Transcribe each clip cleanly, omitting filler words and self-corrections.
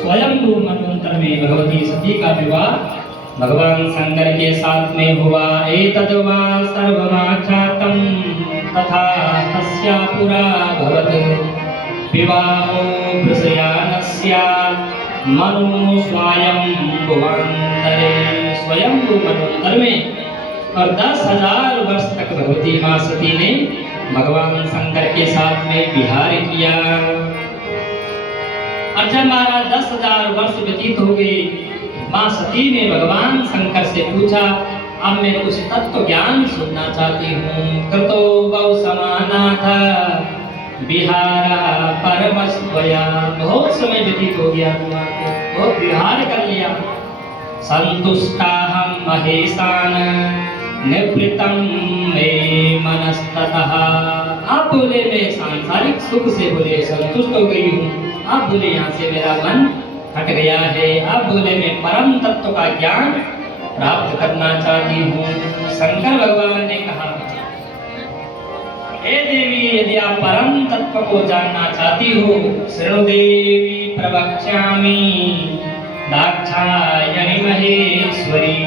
स्वयंभू मनवंतर में भगवती सती का विवाह भगवान शंकर के साथ में हुआ। एतद्वा सर्वमाख्यातं तथा तस्या पुरा भवत् विवाहो वृषयानस्य मनु स्वयंभुवंतरे। स्वयंभू मनवंतर में और 10,000 वर्ष तक भगवती माँ सती ने भगवान शंकर के साथ में विहार किया। और जब महाराज 10,000 वर्ष व्यतीत हो गए, माँ सती ने भगवान शंकर से पूछा, अब मैं कुछ तत्व ज्ञान सुनना चाहती हूँ। कृतो बहु समाना था विहारा परमस्वया। बहुत समय व्यतीत हो गया, बहुत विहार कर लिया। संतुष्टाहं महेशान निवृत्तं मे मनस्ततः। आप बोले मैं सांसारिक सुख से बोले संतुष्ट हो गई हूँ। आप बोले यहाँ से मेरा मन हट गया है। आप बोले मैं परम तत्व का ज्ञान प्राप्त करना चाहती हूँ। शंकर भगवान ने कहा, हे देवी, यदि आप परम तत्व को जानना चाहती हो, शृणु देवी प्रवक्ष्यामि दाक्षायणी महेश्वरी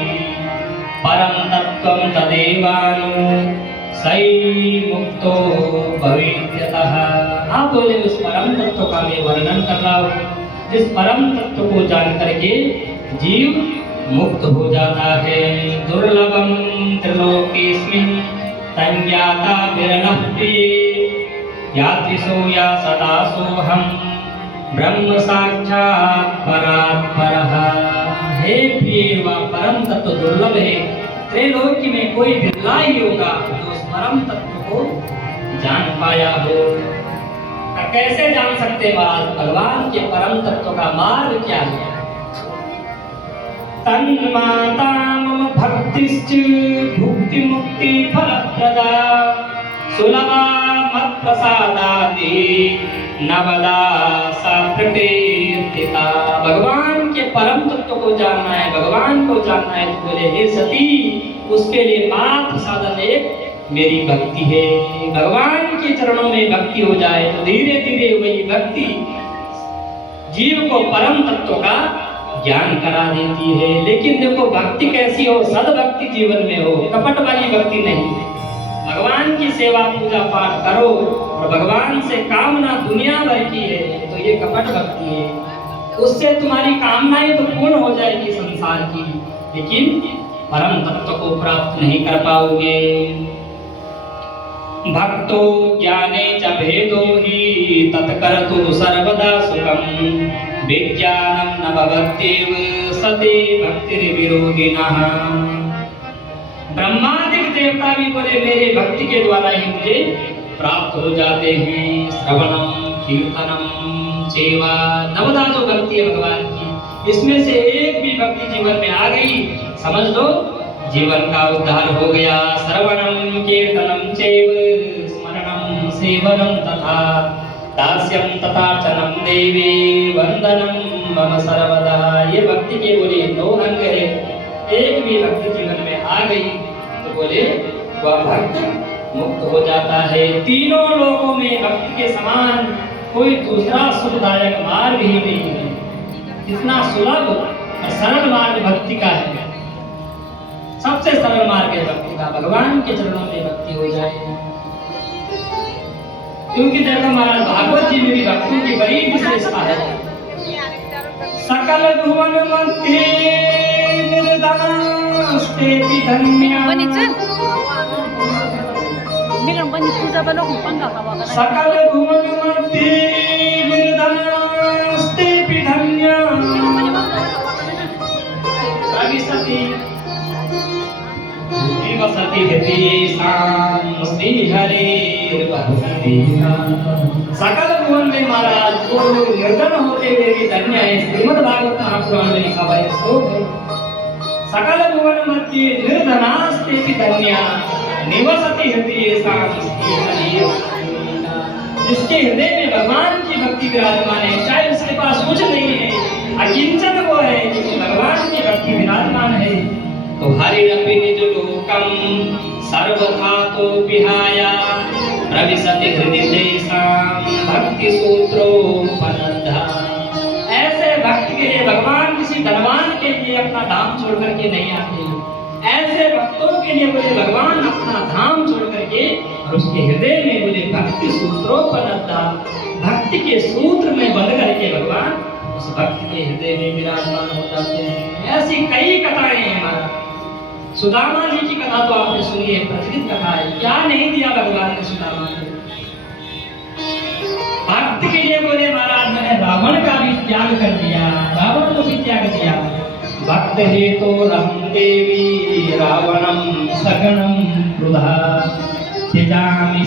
परम तत्वं तदेवानु सै मुक्तो भवेत्यतः। आप बोले उस परम तत्व का मैं वर्णन कर रहा हूँ, जिस परम तत्व को जान करके जीव मुक्त हो जाता है। दुर्लभम त्रिलोकेस्मिन् तज्ञाता विरलः प्रिये यादृशो या सदा सोऽहं ब्रह्म साक्षात् परात्परः। हे प्रिय, वह परम तत्व दुर्लभ है। त्रैलोक्य में कोई बिरला ही होगा जो उस परम तत्व को जान पाया हो। कैसे जान सकते महाराज? भगवान के परम तत्व का मार्ग क्या है? तन्माता मम भक्तिश्च भुक्ति मुक्ति फलप्रदा सुलभा मत्प्रसादादि नवदा सा प्रकृतिता। भगवान के परम तत्व को जानना है, भगवान को जानना है तो बोले हे सती, उसके लिए मात्र साधन एक मेरी भक्ति है। भगवान के चरणों में भक्ति हो जाए तो धीरे धीरे वही भक्ति जीव को परम तत्व का ज्ञान करा देती है। लेकिन देखो भक्ति कैसी हो? सद्भक्ति जीवन में हो, कपट वाली भक्ति नहीं। भगवान की सेवा पूजा पाठ करो और भगवान से कामना दुनिया भर की है तो ये कपट भक्ति है। उससे तुम्हारी कामनाएं तो पूर्ण हो जाएगी संसार की, लेकिन परम तत्व को प्राप्त नहीं कर पाओगे। भक्तो ज्ञाने च भेदो हि तत्कर्तु सर्वदा सुखम विज्ञानम न भवत्येव सते भक्तिर्विरोधिनः। ब्रह्मादिक देवता भी बोले मेरे भक्ति के द्वारा ही मुझे प्राप्त हो जाते हैं। श्रवणम कीर्तनम सेवा नवदा जो भक्ति है भगवान की, इसमें से एक भी भक्ति जीवन में आ गई, समझ लो जीवन का उद्धार हो गया। श्रवणम कीर्तनम चैव स्मरणम सेवनम तथा दास्यम तथार्चनम देवी वंदनम मम सर्वदा। ये भक्ति के बोले 9 अंग है। एक भी भक्ति जीवन में आ गई तो बोले वह भक्त मुक्त हो जाता है। तीनों लोगों में भक्ति के समान कोई दूसरा सुखदायक मार्ग ही नहीं है। इतना सुलभ और सरल मार्ग भक्ति का है। सबसे सरल मार्ग है भक्ति का, भगवान के चरणों में भक्ति हो जाए। क्योंकि देखो महाराज भागवत जी में भी भक्ति की बड़ी विशेषता है। सकल भुवन मध्य निर्दास्तेति धन्या सकल भुवन मध्य निर्दास्तेति धन्या प्रविशति निवसति हृदयेषां श्रीहरेर्भक्ति। सकल भुवन में महाराज को निर्धन होते हुए भी धन्य है। श्रीमद् भागवत महापुराण में लिखा हुआ है श्लोक है, सकल भुवन मध्य निर्धनास्तेति धन्या निवसति हृदयेषां श्रीहरेर्भक्ति। जिसके हृदय में भगवान की भक्ति विराजमान है, चाहे उसके पास कुछ नहीं है, अकिंचन वो है, लेकिन भगवान की भक्ति विराजमान है, तो हरिरपि निज लोकम सर्वधातो विहाया प्रविशति हृदयेषां भक्ति सूत्रोपनद्धा। ऐसे भक्ति के लिए भगवान किसी धनवान के लिए अपना धाम छोड़ करके नहीं आते। ऐसे भक्तों के लिए बोले भगवान अपना धाम छोड़ करके और उसके हृदय में बोले भक्ति सूत्रों पर भक्ति के सूत्र में बंध करके भगवान उस भक्त के हृदय में विराजमान हो जाते हैं। ऐसी कई कथाएं हैं महाराज। सुदामा जी की कथा तो आपने सुनी है, प्रचलित कथा है। क्या नहीं दिया भगवान ने सुदामा को? भक्त के लिए बोले महाराज मैंने रावण का भी त्याग कर दिया, रावण को भी त्याग दिया। भक्त हे तो रहम देवी रावणम सगनम क्रुधा त्यजामि